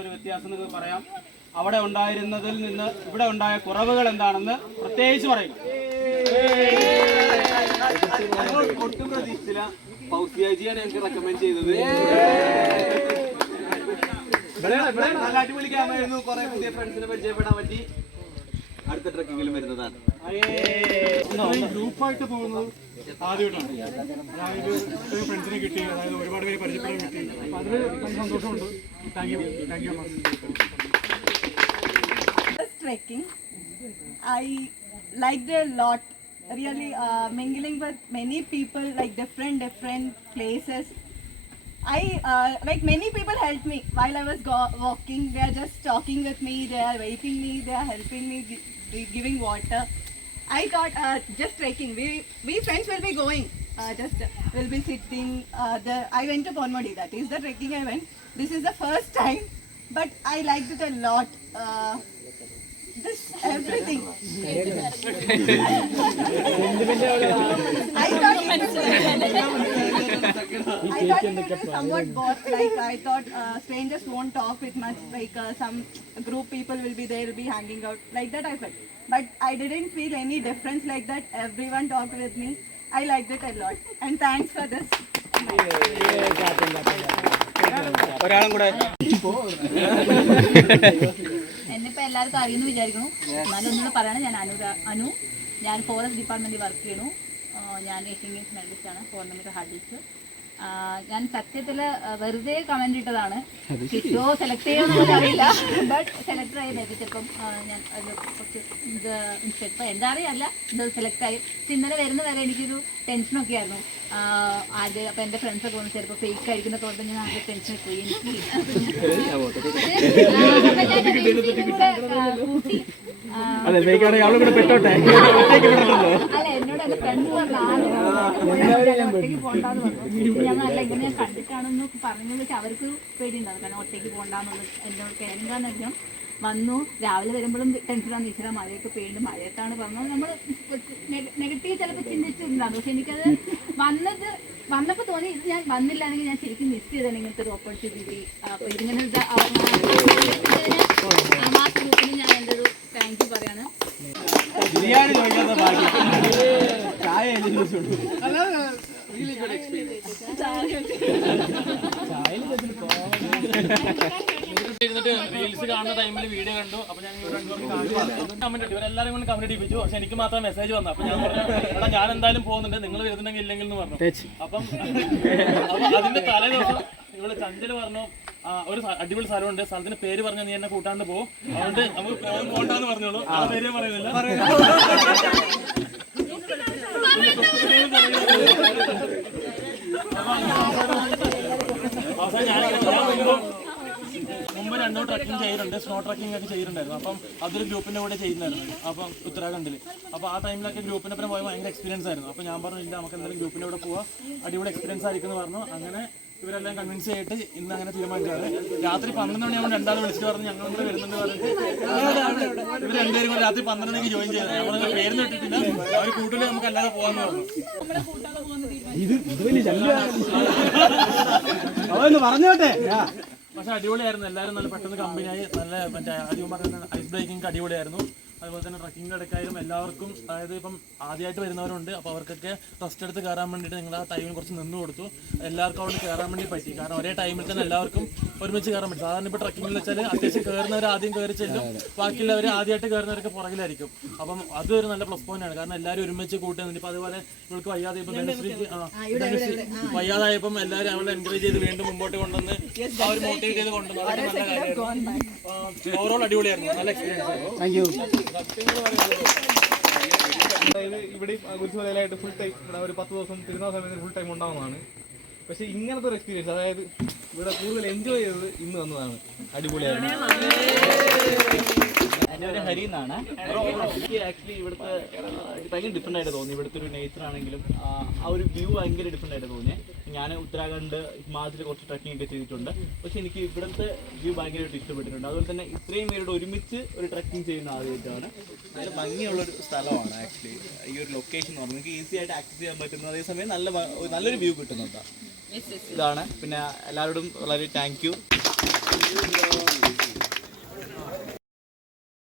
ഒരു വ്യത്യാസം നിങ്ങൾക്ക് പറയാം. അവിടെ ഉണ്ടായിരുന്നതിൽ നിന്ന് ഇവിടെ ഉണ്ടായ കുറവുകൾ എന്താണെന്ന് പ്രത്യേകിച്ച് പറയും. ഒട്ടും പ്രതീക്ഷിച്ചില്ല ഫൗസിയാജിയാണ് ഞങ്ങൾക്ക് റെക്കമെൻഡ് ചെയ്തത്. നല്ല അടിപൊളി ക്യാമറയായിരുന്നു. കുറെ പുതിയ ഫ്രണ്ട്സിനെ പരിചയപ്പെടാൻ പറ്റി. അടുത്ത ട്രക്കിങ്ങിലും വരുന്നതാണ്. ഗ്രൂപ്പായിട്ട് പോകുന്നത് ആദ്യമായിട്ടാണ്. അതായത് ഫ്രണ്ട്സിനെ കിട്ടി, അതായത് ഒരുപാട് പേര് പരിചയപ്പെടാൻ കിട്ടി. അപ്പം അതിൽ നല്ല സന്തോഷമുണ്ട്. Thank you Trekking, I liked it a lot. Really mingling with many people, like different places. Like many people helped me while I was walking. They are just talking with me, they are waiting me, they are helping me, giving water. I thought just trekking, we friends will be going, we'll be sitting there. I went to Ponmudi, that is the trekking I went. This is the first time, but I liked it a lot. This everything. I thought it was somewhat bored. Like I thought strangers won't talk with much. Like some group people will be there, will be hanging out. Like that I felt. But I didn't feel any difference like that. Everyone talked with me. I liked it a lot. And thanks for this. ഒരാളും കൂടെ എന്നിപ്പോൾ എല്ലാവർക്കും അറിയുമെന്ന് വിചാരിക്കുന്നു. എന്നാലും ഒന്നുകൂടെ പറയണം. ഞാൻ അനു, ഞാൻ forest ഡിപ്പാർട്ട്മെൻറ്റിൽ വർക്ക് ചെയ്യണു. ഞാൻ ഏഷ്യൻ ഗെയിംസ് മെഡലിസ്റ്റാണ്, 400 മീറ്റർ ഹഡിൽസ്. ഞാൻ സത്യത്തിൽ വെറുതെ കമൻ്റ് ഇട്ടതാണ്. കിട്ടോ സെലക്ട് ചെയ്യുമെന്ന് അറിയില്ല, ബട്ട് സെലക്ട് ആയി ചിലപ്പം ഞാൻ അത് കുറച്ച് ഇത് ഇപ്പം എന്താ അറിയാമല്ല ഇത് സെലക്ട് ആയി. ഇന്നലെ വരുന്ന വരെ എനിക്കൊരു ടെൻഷനൊക്കെ ആയിരുന്നു. ആദ്യം അപ്പം എൻ്റെ ഫ്രണ്ട്സൊക്കെ വന്ന് ചിലപ്പോൾ ഫേക്ക് ആയിരിക്കുന്നൊക്കെ പറഞ്ഞ് ഞാൻ ആദ്യം ടെൻഷനൊക്കെ പോയി. കൂട്ടി അല്ല എന്നോട് എൻ്റെ ഫ്രണ്ട്സ് ഒറ്റയ്ക്ക് പോകണ്ടെന്ന് പറഞ്ഞു. ഞങ്ങളല്ല ഇങ്ങനെ ഞാൻ കണ്ടിട്ടാണെന്ന് പറഞ്ഞു. പക്ഷെ അവർക്ക് പേടിയുണ്ടാവും, കാരണം ഒറ്റയ്ക്ക് പോകണ്ടെന്നുള്ളത് എന്നോട് കേരളാന്നറിയാം. വന്നു രാവിലെ വരുമ്പോഴും ടെൻഷനാണ്. ഈശ്വര മഴയൊക്കെ പെയ്യുന്നുണ്ട്, മഴയത്താണ് പറഞ്ഞത്. നമ്മൾ നെഗറ്റീവ് ചിലപ്പോൾ ചിന്തിച്ചിട്ടുണ്ടാകും. പക്ഷെ എനിക്കത് വന്നപ്പോൾ തോന്നി ഇത് ഞാൻ വന്നില്ലാണെങ്കിൽ ഞാൻ ശരിക്കും മിസ് ചെയ്താണ് ഇങ്ങനത്തെ ഒരു ഓപ്പർച്യൂണിറ്റി. അപ്പോൾ ഇതിങ്ങനെ ആ ഗ്രൂപ്പിന് ഞാൻ എൻ്റെ ഒരു താങ്ക് യു പറയാണ്. ബിരിയാണി ചോദിക്കാത്ത ഭാഗ്യം. ചായ ഇരുന്നിട്ട് റീൽസ് കാണുന്ന ടൈമിൽ വീഡിയോ കണ്ടു. അപ്പൊ ഞാൻ കമന്റ് ഇട്ടു. ഇവരെല്ലാരും കൊണ്ട് കമന്റ് ഇടിപ്പിച്ചു. പക്ഷെ എനിക്ക് മാത്രം മെസ്സേജ് വന്നു. അപ്പൊ ഞാൻ പറഞ്ഞു എടാ ഞാൻ എന്തായാലും പോകുന്നുണ്ട്, നിങ്ങൾ വരുന്നുണ്ടെങ്കിൽ ഇല്ലെങ്കിൽ എന്ന് പറഞ്ഞു. അപ്പം അതിന്റെ തലേ ദിവസം ഇവിടെ ചഞ്ചല് പറഞ്ഞു ഒരു അടിപൊളി സ്ഥലമുണ്ട്, സ്ഥലത്തിന്റെ പേര് പറഞ്ഞാൽ നീ എന്നെ കൂട്ടാണ്ട് പോകും, അതുകൊണ്ട് നമുക്ക് പോകണ്ടെന്ന് പറഞ്ഞോളൂ. ആ പേര് പറയുന്നില്ല. അവസാനം ഞാൻ മുമ്പ് 2 ട്രക്കിംഗ് ചെയ്തിട്ടുണ്ട്, സ്നോ ട്രക്കിംഗ് ഒക്കെ ചെയ്തിട്ടുണ്ടായിരുന്നു. അപ്പം അതൊരു ഗ്രൂപ്പിൻ്റെ കൂടെ ചെയ്യുന്നുണ്ടായിരുന്നു. അപ്പം ഉത്തരാഖണ്ഡിൽ. അപ്പോൾ ആ ടൈമിലൊക്കെ ഗ്രൂപ്പിൻ്റെ ഒപ്പം പോയി ഭയങ്കര എക്സ്പീരിയൻസ് ആയിരുന്നു. അപ്പോൾ ഞാൻ പറഞ്ഞു ഇല്ല നമുക്ക് എന്തായാലും ഗ്രൂപ്പിൻ്റെ കൂടെ പോവാം, അടിപൊളി എക്സ്പീരിയൻസ് ആയിരിക്കും എന്ന് പറഞ്ഞു. അങ്ങനെ ഇവരെല്ലാം കൺവിൻസ് ചെയ്തിട്ട് ഇന്ന് അങ്ങനെ തീരുമാനിച്ചാണ്. രാത്രി 12 മണിയാകുമ്പോൾ രണ്ടാളും വിളിച്ചിട്ട് പറഞ്ഞു ഞങ്ങൾ കൂടെ വരുന്നുണ്ട് പറഞ്ഞിട്ട് ഇവർ രണ്ടുപേരും കൂടെ രാത്രി 12 മണിക്ക് ജോയിൻ ചെയ്തത്. നമ്മൾ പേര് ഇട്ടിട്ടില്ല, അവർ കൂട്ടിൽ നമുക്ക് അല്ലാതെ പോകാമെന്ന് പറഞ്ഞു. പറഞ്ഞോട്ടെ. പക്ഷെ അടിപൊളിയായിരുന്നു, എല്ലാവരും നല്ല പെട്ടെന്ന് കമ്പനിയായി. നല്ല മറ്റേ ആദ്യം പറഞ്ഞ ഐസ് ബ്രേക്കിംഗ് അടിപൊളിയായിരുന്നു. അതുപോലെ തന്നെ ട്രക്കിംഗ് ഇടയ്ക്കായാലും എല്ലാവർക്കും, അതായത് ഇപ്പം ആദ്യമായിട്ട് വരുന്നവരുണ്ട്, അപ്പോൾ അവർക്കൊക്കെ റെസ്റ്റ് എടുത്ത് കയറാൻ വേണ്ടിയിട്ട് നിങ്ങൾ ആ ടൈമിൽ കുറച്ച് നിന്ന് കൊടുത്തു. എല്ലാവർക്കും അവിടെ കയറാൻ വേണ്ടി പറ്റി. കാരണം ഒരേ ടൈമിൽ തന്നെ എല്ലാവർക്കും ഒരുമിച്ച് കയറാൻ പറ്റും. സാധാരണ ഇപ്പോൾ ട്രക്കിംഗിൽ വെച്ചാൽ അത്യാവശ്യം കയറുന്നവർ ആദ്യം കയറി ചെല്ലും, ബാക്കിയുള്ളവർ ആദ്യമായിട്ട് കയറുന്നവർക്ക് പുറകിലായിരിക്കും. അപ്പം അതൊരു നല്ല പ്ലസ് പോയിന്റ് ആണ്. കാരണം എല്ലാവരും ഒരുമിച്ച് കൂട്ടുന്നുണ്ട്. ഇപ്പം അതുപോലെ ഇവൾക്ക് വയ്യാതെ ഇപ്പം വയ്യാതായപ്പം എല്ലാവരും അവളെ എൻകറേജ് ചെയ്ത് വീണ്ടും മുമ്പോട്ട് കൊണ്ടുവന്ന് ആ ഒരു മോട്ടിവേറ്റ് ചെയ്ത് കൊണ്ടുവന്നു. അതൊക്കെ നല്ല കാര്യമായിരുന്നു. ഓവറോൾ അടിപൊളിയായിരുന്നു, നല്ല എക്സ്പീരിയൻസ് ആയിരുന്നു. Thank you. അതായത് ഇവിടെ കുരിശുമലയിലായിട്ട് ഫുൾ ടൈം ഇവിടെ ഒരു 10 ദിവസം തിരുനാൾ സമയത്ത് ഫുൾ ടൈം ഉണ്ടാവുന്നതാണ്. പക്ഷെ ഇങ്ങനത്തെ ഒരു എക്സ്പീരിയൻസ്, അതായത് ഇവിടെ കൂടുതൽ എൻജോയ് ചെയ്തത് ഇന്ന് വന്നതാണ്. അടിപൊളിയായിരുന്നു. എൻ്റെ ഒരു ഹരി എന്നാണ്. എനിക്ക് ആക്ച്വലി ഇവിടുത്തെ ഭയങ്കര ഡിഫറെൻ്റ് ആയിട്ട് തോന്നി. ഇവിടുത്തെ ഒരു നേച്ചർ ആണെങ്കിലും ആ ഒരു വ്യൂ ഭയങ്കര ഡിഫറെൻ്റ് ആയിട്ട് തോന്നി. ഞാൻ ഉത്തരാഖണ്ഡ്, ഹിമാചൽ കുറച്ച് ട്രക്കിംഗ് ഒക്കെ ചെയ്തിട്ടുണ്ട്. പക്ഷെ എനിക്ക് ഇവിടുത്തെ വ്യൂ ഭയങ്കരമായിട്ട് ഇഷ്ടപ്പെട്ടിട്ടുണ്ട്. അതുപോലെ തന്നെ ഇത്രയും പേരോട് ഒരുമിച്ച് ഒരു ട്രക്കിംഗ് ചെയ്യുന്ന ആദ്യമായിട്ടാണ്. നല്ല ഭംഗിയുള്ളൊരു സ്ഥലമാണ് ആക്ച്വലി ഈ ഒരു ലൊക്കേഷൻ എന്ന് പറഞ്ഞാൽ. നിങ്ങൾക്ക് ഈസി ആയിട്ട് ആക്സസ് ചെയ്യാൻ പറ്റുന്ന, അതേസമയം നല്ലൊരു വ്യൂ കിട്ടുന്നുണ്ട്. ഇതാണ്. പിന്നെ എല്ലാവരോടും വളരെ താങ്ക് യു. Thank you.